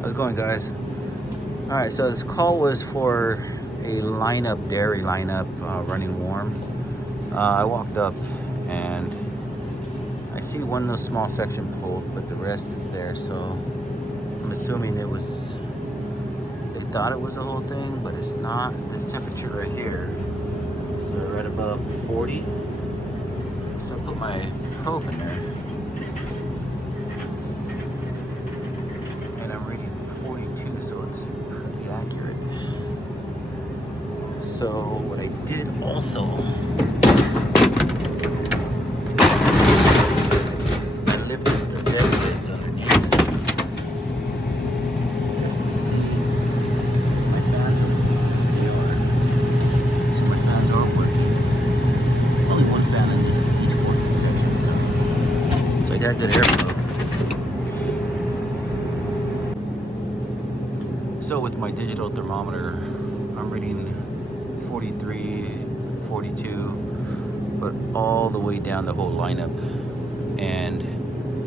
How's it going, guys? Alright, so this call was for a dairy lineup, running warm. I walked up and I see one little small section pulled, but the rest is there, so I'm assuming they thought it was the whole thing, but it's not. This temperature right here, so right above 40. So I put my probe in there, and I'm reading 42, so it's pretty accurate. So what I did also, I lifted the dead lids underneath just to see my fans are working. So my fans are working. There's only one fan in each 14 section, so I got good airflow. So with my digital thermometer, I'm reading 43, 42, but all the way down the whole lineup. And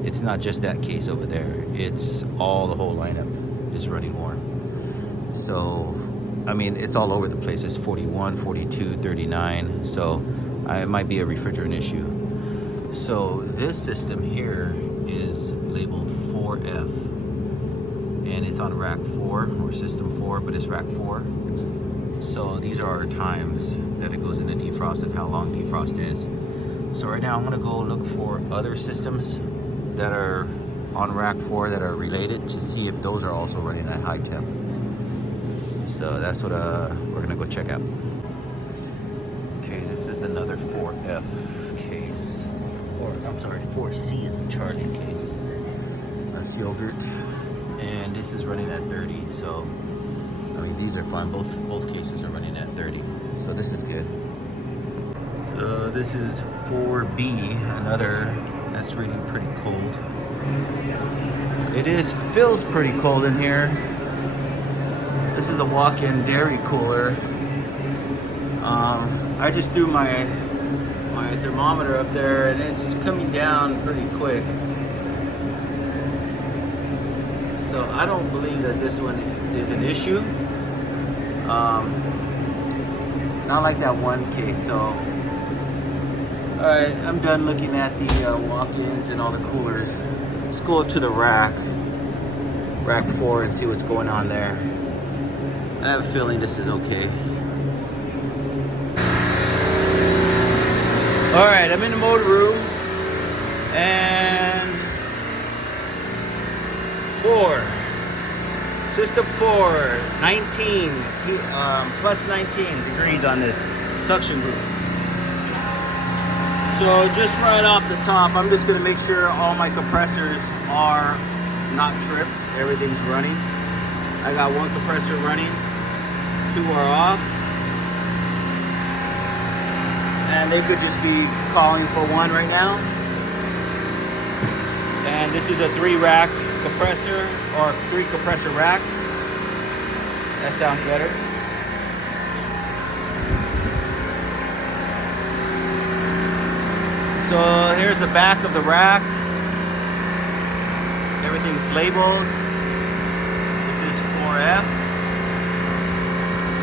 it's not just that case over there, it's all the whole lineup is running warm. So, I mean, it's all over the place. It's 41, 42, 39. So it might be a refrigerant issue. So this system here is labeled 4F. And it's on rack 4 or system 4, but it's rack 4. So these are our times that it goes into defrost and how long defrost is. So right now I'm gonna go look for other systems that are on rack 4 that are related to see if those are also running at high temp. So that's what we're gonna go check out. Okay, this is another 4F case, or I'm sorry, 4C is in Charlie case. That's yogurt. And this is running at 30, so I mean these are fine. Both cases are running at 30, so this is good. So this is 4B, another that's reading pretty cold. Feels pretty cold in here. This is a walk-in dairy cooler. I just threw my thermometer up there and it's coming down pretty quick. So I don't believe that this one is an issue. Not like that one case. So, all right, I'm done looking at the walk-ins and all the coolers. Let's go up to the rack 4, and see what's going on there. I have a feeling this is okay. All right, I'm in the motor room, and 4, system 4, 19, plus 19 degrees on this suction group. So just right off the top, I'm just gonna make sure all my compressors are not tripped, everything's running. I got one compressor running, 2 are off. And they could just be calling for one right now. And this is a 3-rack compressor, or 3 compressor rack. That sounds better. So here's the back of the rack. Everything's labeled. This is 4F.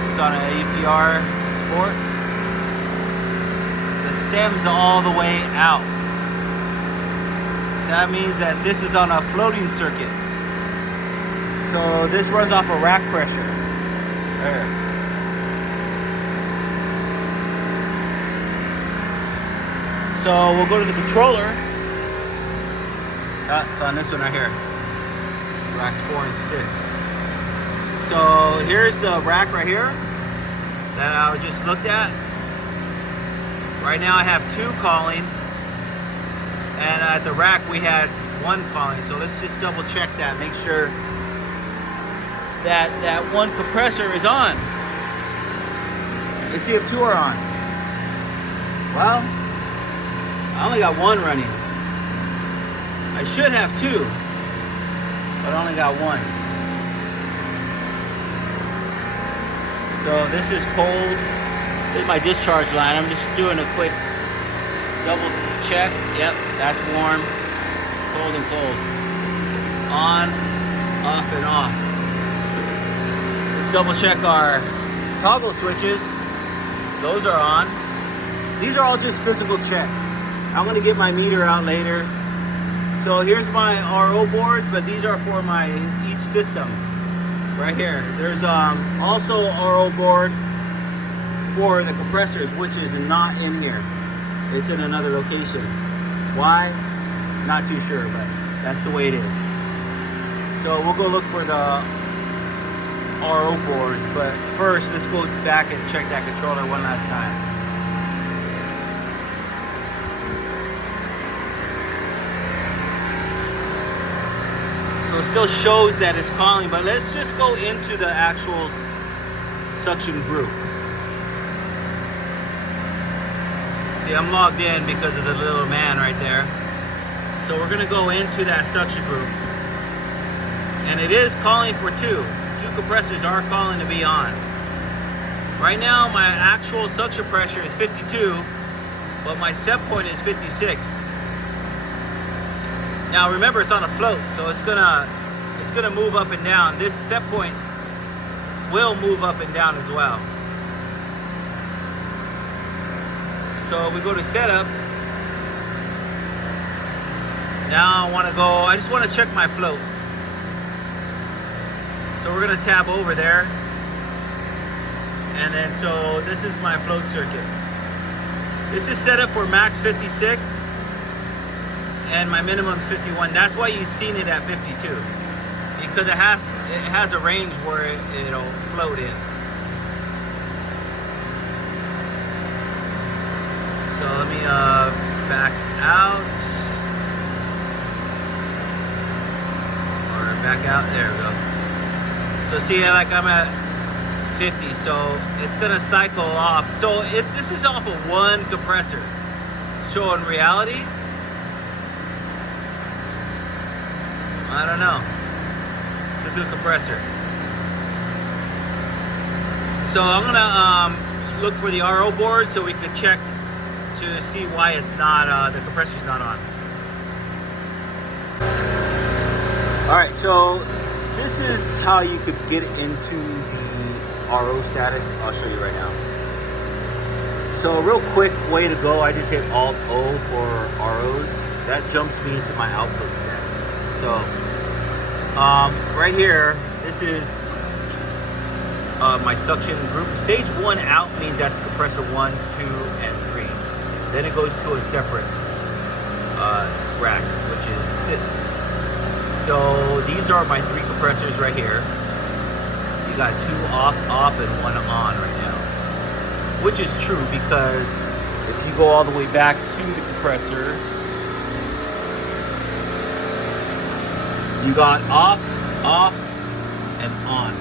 It's on an APR Sport. The stem's all the way out. So that means that this is on a floating circuit. So this runs off of rack pressure. There. So we'll go to the controller. It's on this one right here. Racks 4 and 6. So here's the rack right here that I just looked at. Right now I have 2 calling, and at the rack we had 1 calling. So let's just double check that, make sure that that 1 compressor is on. Let's see if 2 are on. Well, I only got 1 running. I should have 2, but I only got 1. So this is cold. This is my discharge line. I'm just doing a quick double check. Yep, that's warm. Cold and cold. On, off and off. Let's double check our toggle switches. Those are on. These are all just physical checks. I'm gonna get my meter out later. So here's my RO boards, but these are for my each system. Right here. There's also RO board for the compressors, which is not in here. It's in another location. Why? Not too sure, but that's the way it is. So we'll go look for the RO boards, but first let's go back and check that controller one last time. So it still shows that it's calling, but let's just go into the actual suction group. See, I'm logged in because of the little man right there. So we're gonna go into that suction group. And it is calling for two. Two compressors are calling to be on. Right now, my actual suction pressure is 52, but my set point is 56. Now remember, it's on a float, so it's gonna move up and down. This set point will move up and down as well. So we go to setup. Now I just want to check my float. So we're gonna tab over there. And then so this is my float circuit. This is set up for max 56 and my minimum is 51. That's why you've seen it at 52. Because it has a range where it'll float in. So let me back out. Or back out, there we go. So see, like I'm at 50, so it's gonna cycle off. So this is off of one compressor. So in reality, I don't know. It's a good compressor. So I'm gonna look for the RO board so we can check to see why it's not, the compressor's not on. All right, so this is how you could get into the RO status. I'll show you right now. So a real quick way to go, I just hit Alt-O for ROs. That jumps me into my output status. So right here, this is my suction group. Stage 1 out means that's compressor 1, 2, and 3. Then it goes to a separate rack, which is 6. So these are my 3 compressors right here. You got 2 off, and 1 on right now. Which is true because if you go all the way back to the compressor, you got off, and on.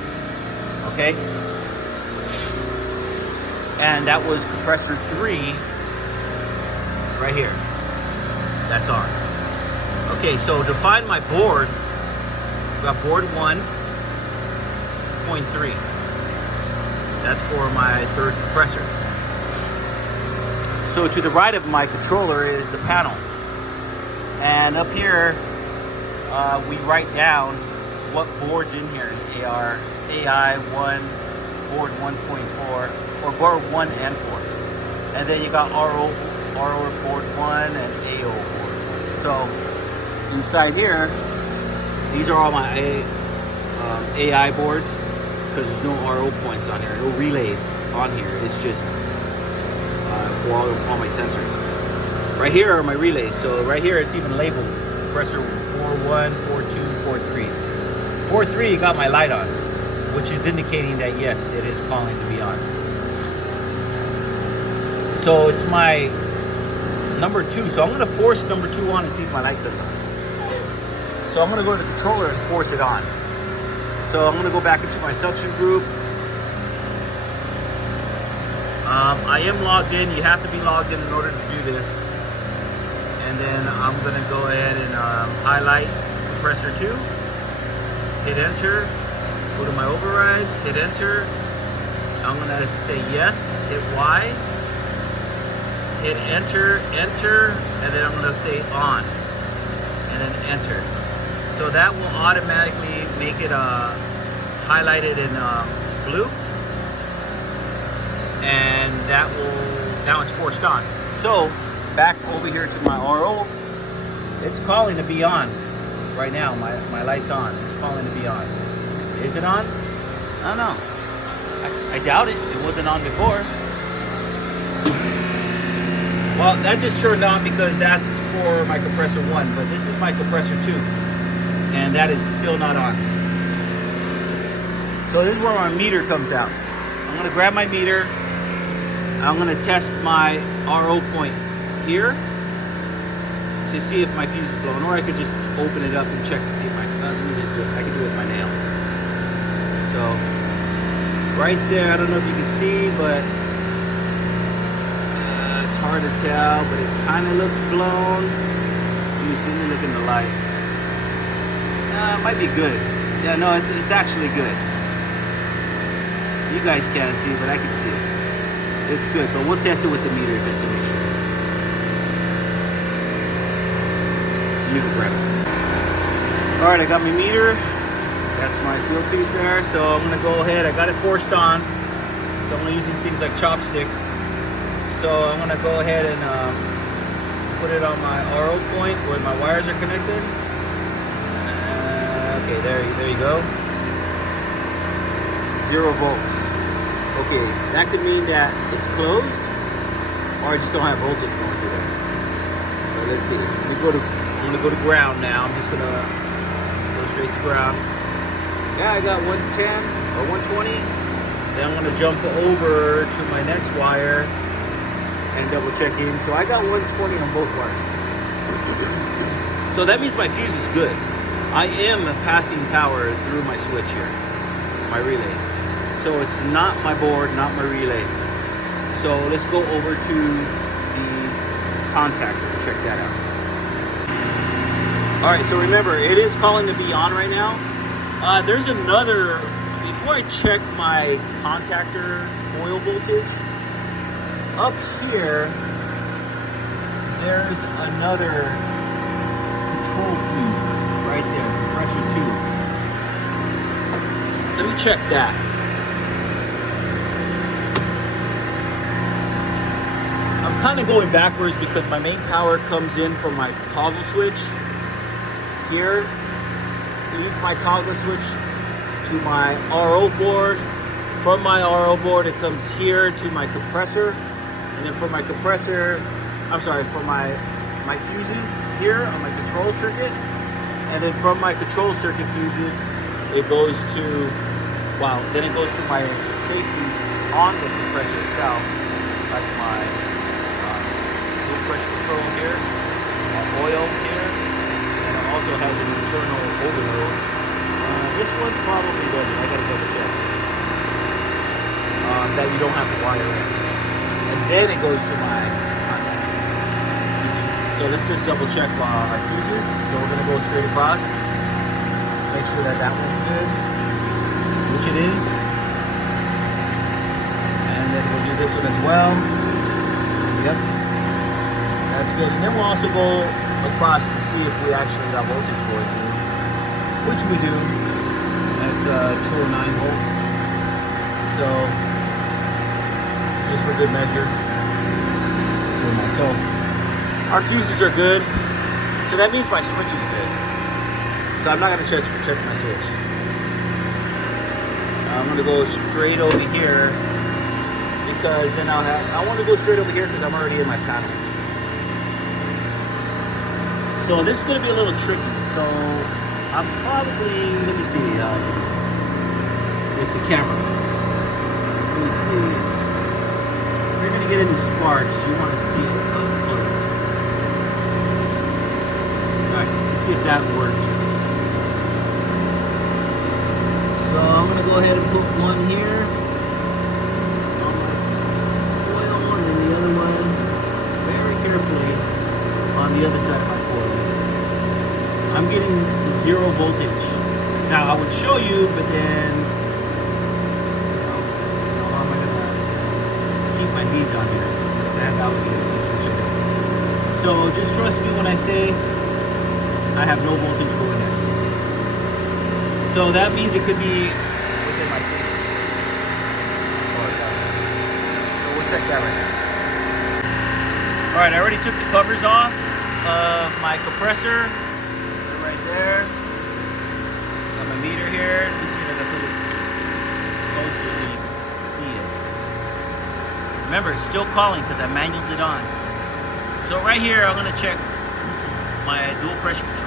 Okay? And that was compressor 3 right here. That's on. Okay, so to find my board, we got board 1.3. That's for my 3rd compressor. So to the right of my controller is the panel. And up here, we write down what board's in here. AI1, board 1.4, or board 1 and 4. And then you got RO board 1 and AO board 1. So inside here, these are all my AI boards, because there's no RO points on here, no relays on here. It's just for all my sensors. Right here are my relays. So right here it's even labeled compressor 4.1, 4.2, 4.3. 4.3 got my light on, which is indicating that yes, it is calling to be on. So it's my number 2. So I'm going to force number 2 on and see if my light comes on. So I'm going to go to the controller and force it on. So I'm going to go back into my suction group. I am logged in. You have to be logged in order to do this. And then I'm going to go ahead and highlight compressor 2. Hit enter. Go to my overrides. Hit enter. I'm going to say yes. Hit Y. Hit enter, enter, and then I'm going to say on. And then enter. So that will automatically make it highlighted in blue, and that now it's forced on. So back over here to my RO, it's calling to be on right now. My light's on. It's calling to be on. Is it on? I don't know. I doubt it. It wasn't on before. Well, that just turned on because that's for my compressor 1, but this is my compressor 2, and that is still not on. So this is where my meter comes out. I'm gonna grab my meter. I'm gonna test my RO point here to see if my fuse is blown, or I could just open it up and check to see if let me just do it. I can do it with my nail. So right there, I don't know if you can see, but it's hard to tell, but it kind of looks blown. Let me see, let me look in the light. It might be good. Yeah, no, it's actually good. You guys can't see, but I can see it. It's good, but we'll test it with the meter just to make sure. Let me go grab it. All right, I got my meter. That's my field piece there. So I'm gonna go ahead. I got it forced on. So I'm gonna use these things like chopsticks. So I'm gonna go ahead and put it on my RO point where my wires are connected. Okay, there you go. 0 volts. Okay, that could mean that it's closed, or I just don't have voltage going through there. So let's see. I'm gonna go to ground now. I'm just gonna go straight to ground. Yeah, I got 110 or 120. Then I'm gonna jump over to my next wire and double check in. So I got 120 on both wires. So that means my fuse is good. I am passing power through my switch here, my relay. So it's not my board, not my relay. So let's go over to the contactor and check that out. All right, so remember, it is calling to be on right now. There's another, before I check my contactor coil voltage, up here, there's another control fuse right there, compressor 2. Let me check that. I'm kind of going backwards because my main power comes in from my toggle switch. Here is my toggle switch to my RO board. From my RO board, it comes here to my compressor. And then from my compressor, from my fuses here on my control circuit. And then from my control circuit fuses, it goes to, then it goes to my safeties on the compressor itself, like my low pressure control here, my oil here, and it also has an internal overload. This one probably doesn't, I gotta double check. That you don't have to wire in. And then it goes to my contact. So let's just double check our fuses. So we're gonna go straight across. Make sure that one's good, which it is. And then we'll do this one as well. Yep, that's good. And then we'll also go across to see if we actually got voltage going through, which we do. That's 209 volts. So just for good measure. So our fuses are good. So that means my switch is good. So I'm not gonna check my switch. I'm gonna go straight over here because then I want to go straight over here because I'm already in my panel. So this is gonna be a little tricky. So I'm probably, let me see, with the camera. Let me see. If you're gonna get any sparks, you want to see it up close. Alright, let's see if that works. So I'm gonna go ahead and put one here on my coil, and then the other one very carefully on the other side of my coil. I'm getting 0 voltage. Now I would show you, but then how am I gonna keep my beads on here? Because I have alligator beads, which I don't. So just trust me when I say I have no voltage going in. So that means it could be within my savings. So we'll check that right now. All right, I already took the covers off of my compressor. They're right there. Got my meter here. Let me see if I can put it closer so you can see it. Remember, it's still calling because I manualed it on. So right here, I'm gonna check my dual pressure control.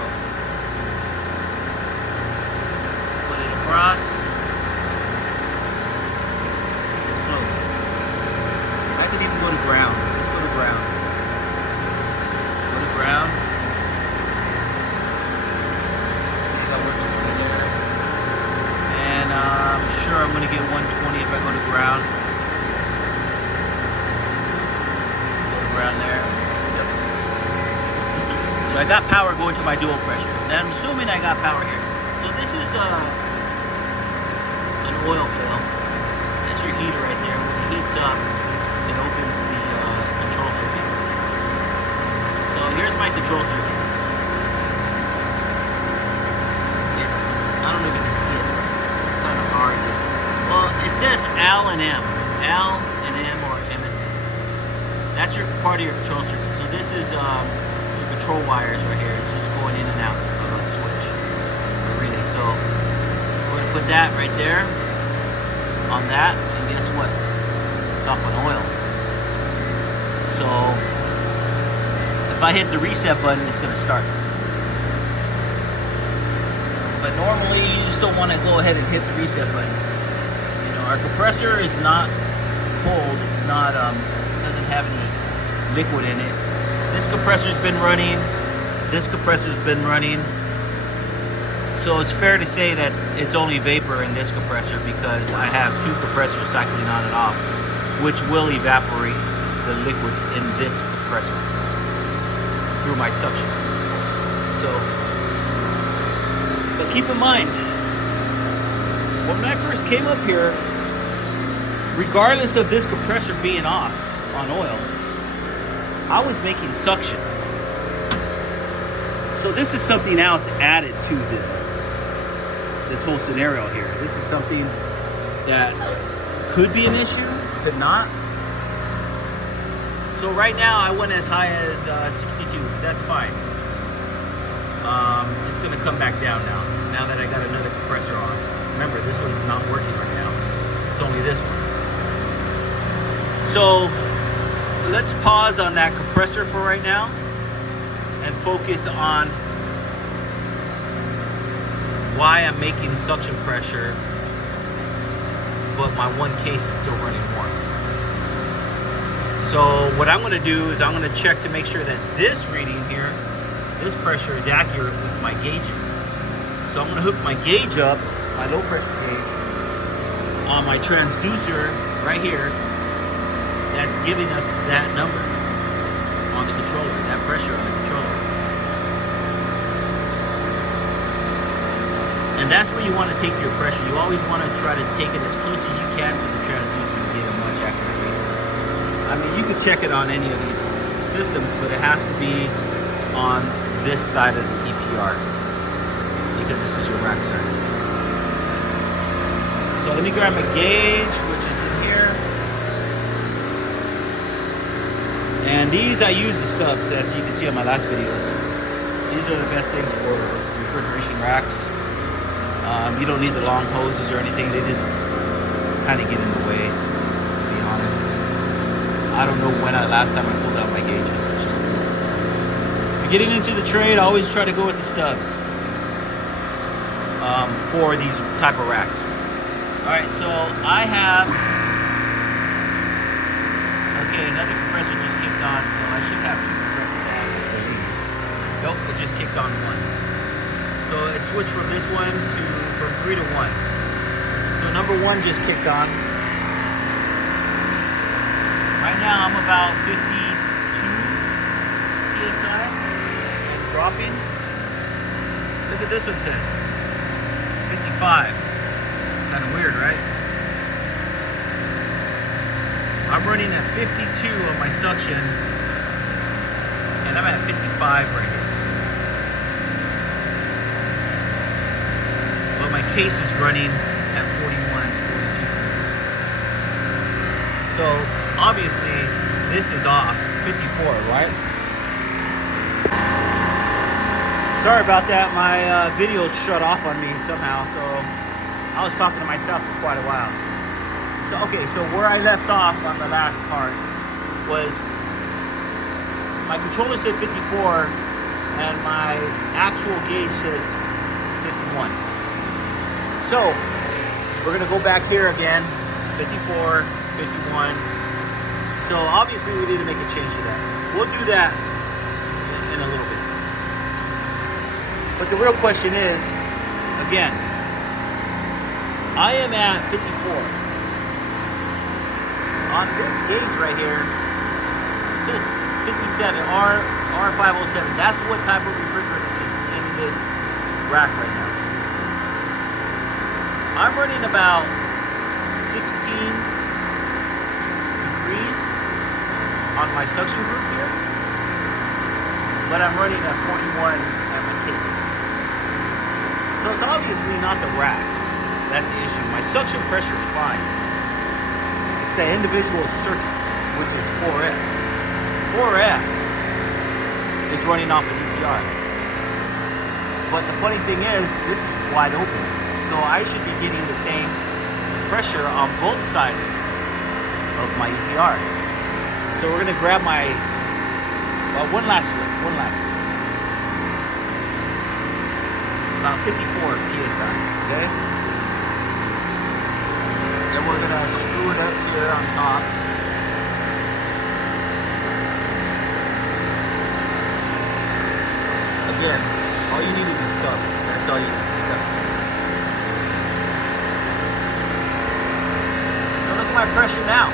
Put it across. It's closed. I could even go to ground. Let's go to ground. Go to ground. See if that works over there. And I'm sure I'm gonna get 120 if I go to ground. Go to ground there. Yep. So I got power going to my dual pressure. And I'm assuming I got power here. So this is an oil fill. That's your heater right there. When it heats up, it opens the control circuit. So here's my control circuit. I don't know if you can see it. It's kind of hard. Well, it says L and M. L and M or M and M. That's your part of your control circuit. So this is your control wires right here. It's just going in and out of a switch. A relay. So we're going to put that right there on that. And guess what? It's off on oil. So if I hit the reset button, it's going to start. But normally you just don't want to go ahead and hit the reset button. You know, our compressor is not cold. It's not doesn't have any liquid in it. This compressor's been running. This compressor's been running. So it's fair to say that it's only vapor in this compressor because I have two compressors cycling on and off, which will evaporate the liquid in this compressor through my suction. So, but keep in mind, when I first came up here, regardless of this compressor being off on oil, I was making suction. So this is something else added to this whole scenario here. This is something that could be an issue, could not. So right now I went as high as 62. That's fine. It's going to come back down now that I got another compressor on. Remember, this one's not working right now. It's only this one. So let's pause on that compressor for right now and focus on why I'm making suction pressure, but my one case is still running warm. So what I'm going to do is I'm going to check to make sure that this reading here, this pressure is accurate with my gauges. So I'm going to hook my gauge up, my low pressure gauge, on my transducer right here. That's giving us that number on the controller, that pressure on the controller. And that's where you want to take your pressure. You always want to try to take it as close as you can to the transducer to get a much accurate reading. I mean, you could check it on any of these systems, but it has to be on this side of the EPR because this is your rack side. So let me grab my gauge, which is in here. And these I use the stubs, as you can see on my last videos. These are the best things for refrigeration racks. You don't need the long hoses or anything. They just kind of get in the way, to be honest. I don't know when last time I pulled out my gauges. If you're getting into the trade, I always try to go with the stubs for these type of racks. Alright, so I have... Okay, another compressor just kicked on, so I should have two compressors on. Nope, it just kicked on one. So it switched from this one from 3 to 1. So number 1 just kicked on. Right now I'm about 52 PSI and dropping. Look at this one says 55. Kind of weird, right? I'm running at 52 on my suction, and I'm at 55 right here. But my case is running at 41, 42 degrees. So obviously this is off 54, right? Sorry about that. My video shut off on me somehow, so I was talking to myself for quite a while. So, okay, so where I left off on the last part was my controller said 54 and my actual gauge says 51. So we're gonna go back here again. It's 54, 51. So obviously we need to make a change to that. We'll do that in a little bit. But the real question is, again, I am at 54. On this gauge right here, it says 57, R507. That's what type of refrigerant is in this rack right now. I'm running about 16 degrees on my suction group here, but I'm running at 41 at my case. So it's obviously not the rack. That's the issue. My suction pressure is fine. It's the individual circuit, which is 4F. 4F is running off the EPR. But the funny thing is, this is wide open. So I should be getting the same pressure on both sides of my EPR. So we're gonna grab my, one last look. About 54 PSI, okay? Then we're gonna screw it up here on top. Again, all you need is the stubs. That's all you need, the stubs. So look at my pressure now.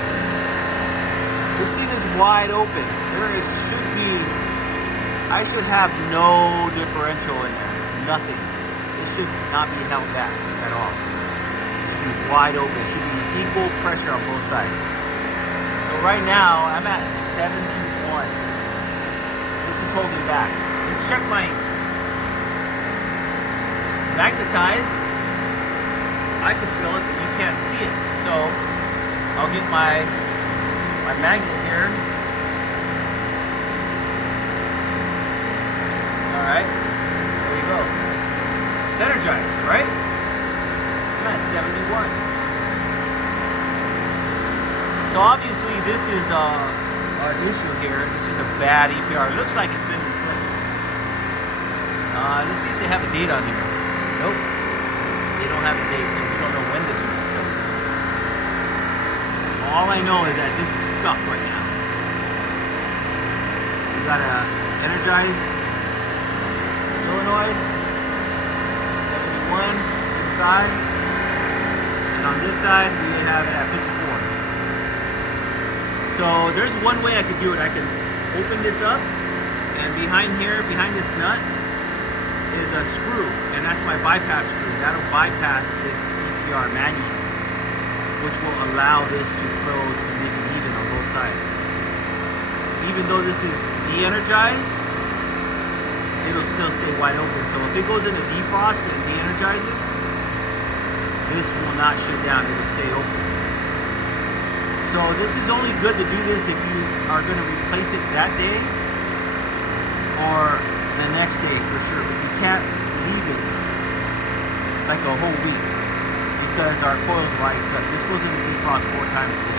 This thing is wide open. I should have no differential in there, nothing. Should not be held back at all. It should be wide open. It should be equal pressure on both sides. So right now I'm at 71. This is holding back. Let's check my. It's magnetized. I can feel it, but you can't see it. So I'll get my magnet here. All right. There you go. It's energized, right? I'm at 71. So obviously this is an issue here. This is a bad EPR. It looks like it's been replaced. Let's see if they have a date on here. Nope. They don't have a date, so we don't know when this was replaced. All I know is that this is stuck right now. We got a energized solenoid. Side, and on this side we have it at 54. So there's one way I could do it. I can open this up, and behind this nut is a screw, and that's my bypass screw. That'll bypass this EPR manually, which will allow this to flow to make it even on both sides. Even though this is de-energized, it'll still stay wide open. So if it goes into defrost and de-energizes, this will not shut down, it'll stay open. So this is only good to do this if you are going to replace it that day or the next day for sure. But you can't leave it like a whole week because our coils will ice up. This goes into defrost 4 times a day.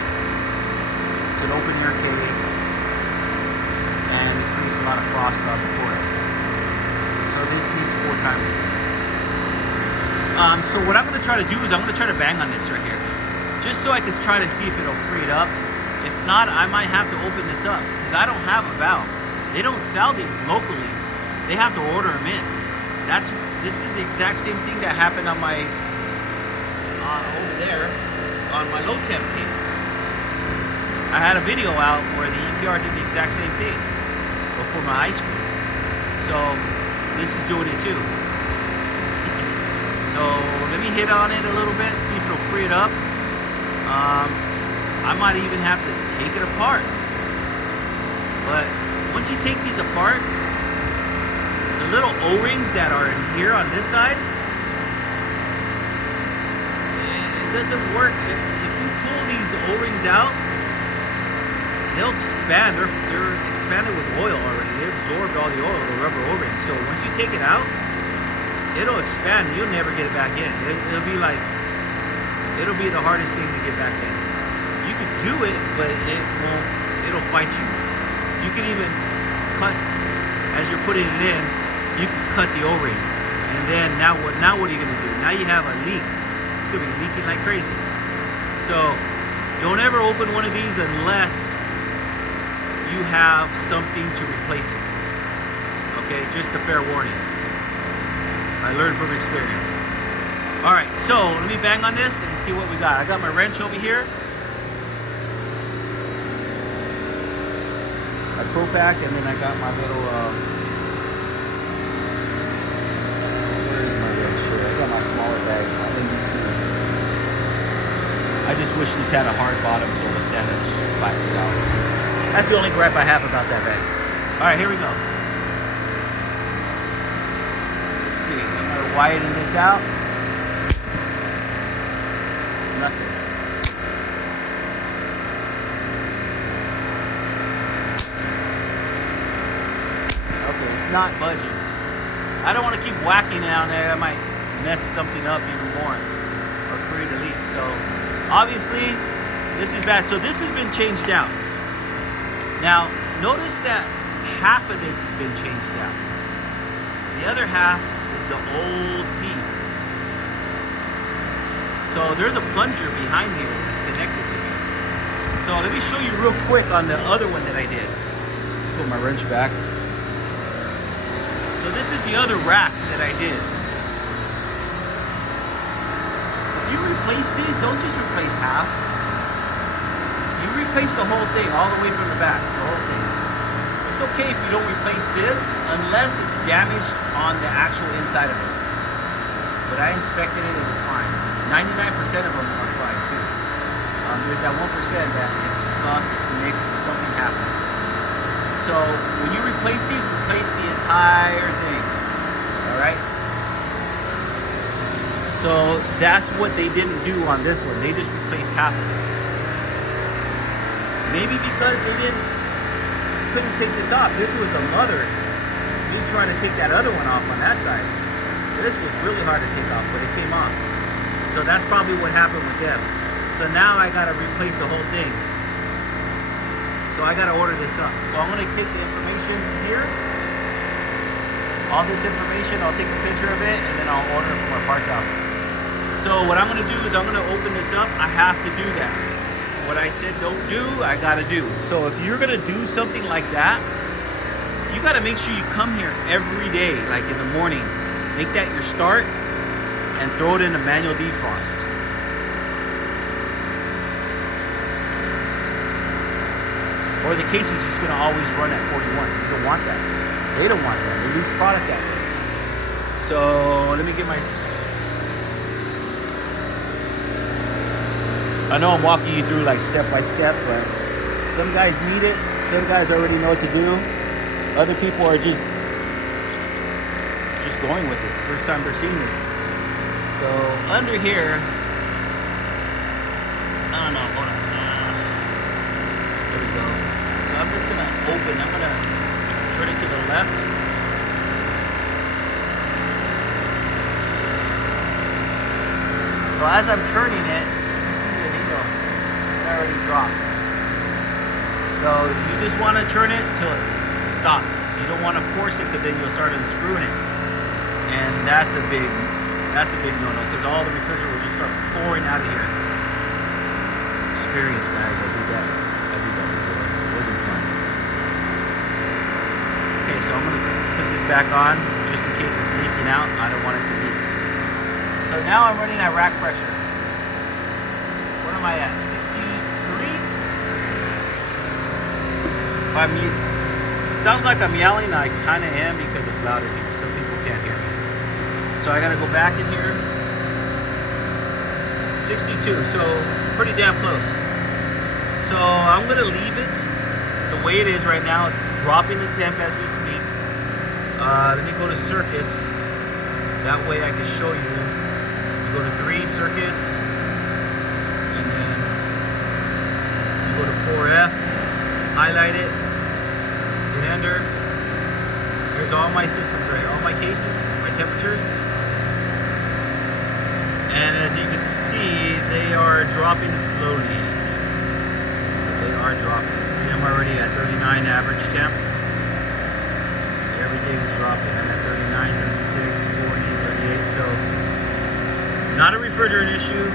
So it'll open your case and increase a lot of frost on the coils. So this needs 4 times a day. So what I'm going to try to do is I'm going to try to bang on this right here, just so I can try to see if it'll free it up. If not, I might have to open this up because I don't have a valve. They don't sell these locally. They have to order them in. This is the exact same thing that happened on my over there on my low temp case. I had a video out where the EPR did the exact same thing before my ice cream. So this is doing it too. So let me hit on it a little bit, see if it'll free it up. I might even have to take it apart. But once you take these apart, the little O-rings that are in here on this side, doesn't work. If you pull these O-rings out, they'll expand. They're expanded with oil already. They absorbed all the oil, the rubber O-ring. So once you take it out, it'll expand. You'll never get it back in. It'll be the hardest thing to get back in. You could do it, but it won't. It'll fight you. You can even cut as you're putting it in. You can cut the O-ring, and then now what? Now what are you gonna do? Now you have a leak. It's gonna be leaking like crazy. So don't ever open one of these unless you have something to replace it. Okay, just a fair warning. I learned from experience. All right, so let me bang on this and see what we got. I got my wrench over here. My Pro Pack, and then I got my little, where is my wrench here? I got my smaller bag. I just wish this had a hard bottom so it'll stand it by itself. That's the only gripe I have about that bag. All right, here we go. Let's see, I'm gonna widen this out. Nothing. Okay, it's not budging. I don't want to keep whacking down there. I might mess something up even more or create a leak. So obviously this is bad. So this has been changed out. Now notice that half of this has been changed out. The other half is the old piece. So there's a plunger behind here that's connected to me. So let me show you real quick on the other one that I did. Put my wrench back. So this is the other rack that I did. If you replace these, don't just replace half. You replace the whole thing, all the way from the back, the whole thing. It's okay if you don't replace this unless it's damaged on the actual inside of this. But I inspected it and it's fine. 99% of them are fine too. There's that 1% that it's scuffed, it's nicked, something happened. So when you replace these, replace the entire thing. All right. So that's what they didn't do on this one. They just replaced half of it. Maybe because they couldn't take this off. This was a mother. Me trying to take that other one off on that side. This was really hard to take off, but it came off. So that's probably what happened with them. So now I gotta replace the whole thing. So I gotta order this up. So I'm gonna take the information here, all this information, I'll take a picture of it, and then I'll order it from our parts house. So what I'm gonna do is I'm gonna open this up. I have to do that. What I said don't do, I gotta do. So if you're gonna do something like that, you gotta make sure you come here every day, like in the morning. Make that your start and throw it in a manual defrost. Or the case is just gonna always run at 41. You don't want that. They don't want that. They lose product that way. So let me get my... I know I'm walking you through like step by step, but some guys need it. Some guys already know what to do. Other people are just going with it. First time they're seeing this. So under here, I don't know, hold on. There we go. So I'm just gonna open, I'm gonna turn it to the left. So as I'm turning it, you see the needle, it already dropped. So you just wanna turn it till it stops. You don't wanna force it because then you'll start unscrewing it. And that's a big no-no because all the refrigerant will just start pouring out of here. Experience, guys, I did that before. It wasn't fun. Okay, so I'm gonna put this back on just in case it's leaking out. I don't want it to leak. So now I'm running at rack pressure. What am I at? 63? Sounds like I'm yelling. I kind of am because it's louder here. Some people can't hear me. So I gotta go back in here. 62, so pretty damn close. So I'm gonna leave it the way it is right now. It's dropping the temp as we speak. Let me go to circuits. That way I can show you. You go to 3 circuits. my systems, right? All my cases, my temperatures. And as you can see, they are dropping slowly. They are dropping. See, I'm already at 39 average temp. Everything's dropping. I'm at 39, 36, 40, 38. So, not a refrigerant issue.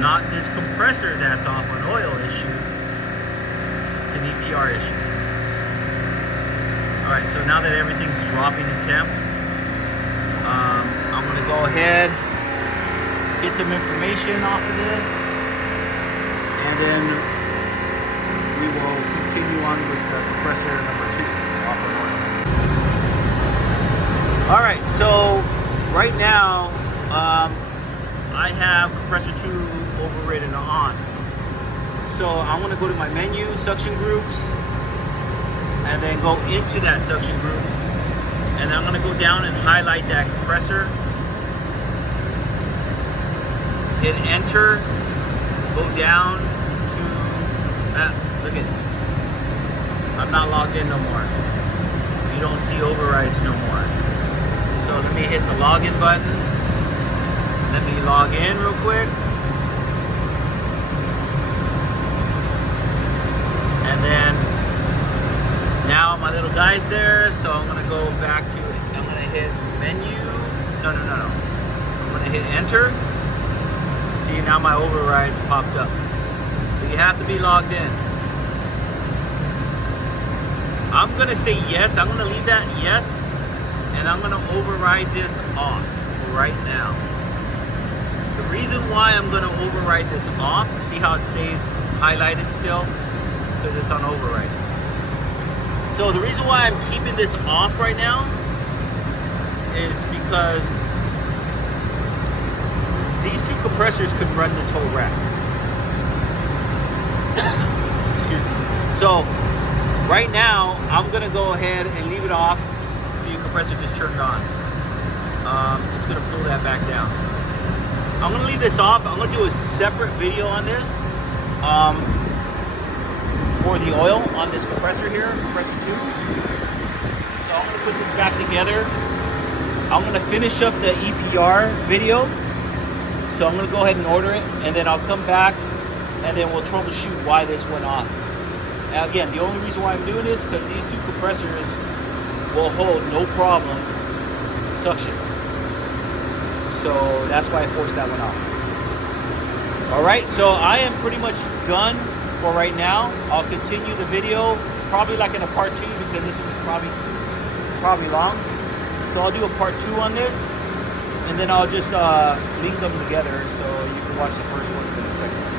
Not this compressor that's off on oil issue. It's an EPR issue. Alright, so now that everything's dropping in temp, I'm going to go ahead, get some information off of this, and then we will continue on with the compressor number 2 off on oil. Alright, so right now I have compressor 2 overridden on. So I'm going to go to my menu, suction groups, and then go into that suction group, and I'm going to go down and highlight that compressor, hit enter, go down to that. Look at, I'm not logged in no more. You don't see overrides no more. So let me hit the login button. Let me log in real quick. And then now my little guy's there, so I'm gonna go back to it. I'm gonna hit menu. No. I'm gonna hit enter. See, now my override popped up. So you have to be logged in. I'm gonna say yes. I'm gonna leave that yes, and I'm gonna override this off right now. The reason why I'm gonna override this off, see how it stays highlighted still? Because it's on override. So the reason why I'm keeping this off right now is because these 2 compressors could run this whole rack. Excuse me. So right now I'm gonna go ahead and leave it off. The compressor just turned on. It's gonna pull that back down. I'm gonna leave this off. I'm gonna do a separate video on this. For the oil on this compressor here, compressor 2. So I'm going to put this back together. I'm going to finish up the EPR video. So I'm going to go ahead and order it, and then I'll come back and then we'll troubleshoot why this went off. Now again, the only reason why I'm doing this is because these 2 compressors will hold no problem suction. So that's why I forced that one off. Alright, so I am pretty much done for right now. I'll continue the video probably like in a part 2 because this one is probably long. So I'll do a part 2 on this, and then I'll just link them together so you can watch the first one and then the second one.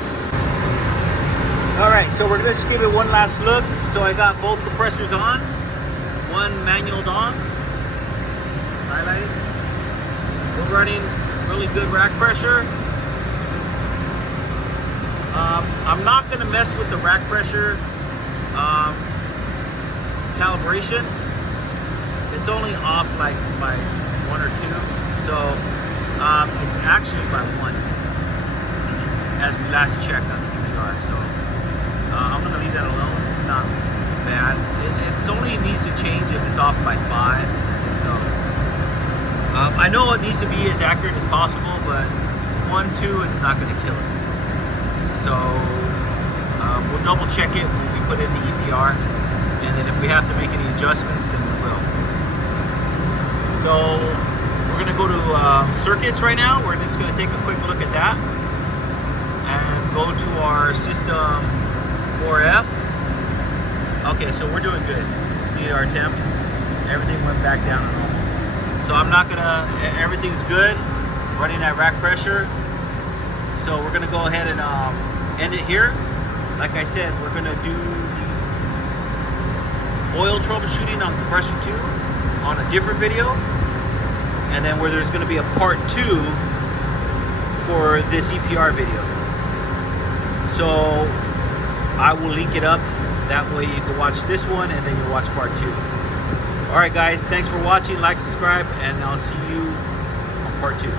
Alright, so we're just give it one last look. So I got both compressors on, one manualed off, highlighted. We're running really good rack pressure. I'm not going to mess with the rack pressure calibration. It's only off like by 1 or 2, so it's actually by 1 as we last checked on the EPR. So I'm going to leave that alone. It's not bad. It only needs to change if it's off by 5. So I know it needs to be as accurate as possible, but 1, 2 is not going to kill it. So we'll double check it when we put in the EPR, and then if we have to make any adjustments, then we will. So we're going to go to circuits right now. We're just going to take a quick look at that and go to our system 4F. Okay, so we're doing good. See our temps? Everything went back down to normal. So I'm not going to, everything's good, running at rack pressure. So we're going to go ahead and end it here. Like I said, we're going to do the oil troubleshooting on compressor 2 on a different video, and then where there's going to be a part 2 for this EPR video. So I will link it up. That way you can watch this one and then you'll watch part 2. Alright guys, thanks for watching. Like, subscribe, and I'll see you on part 2.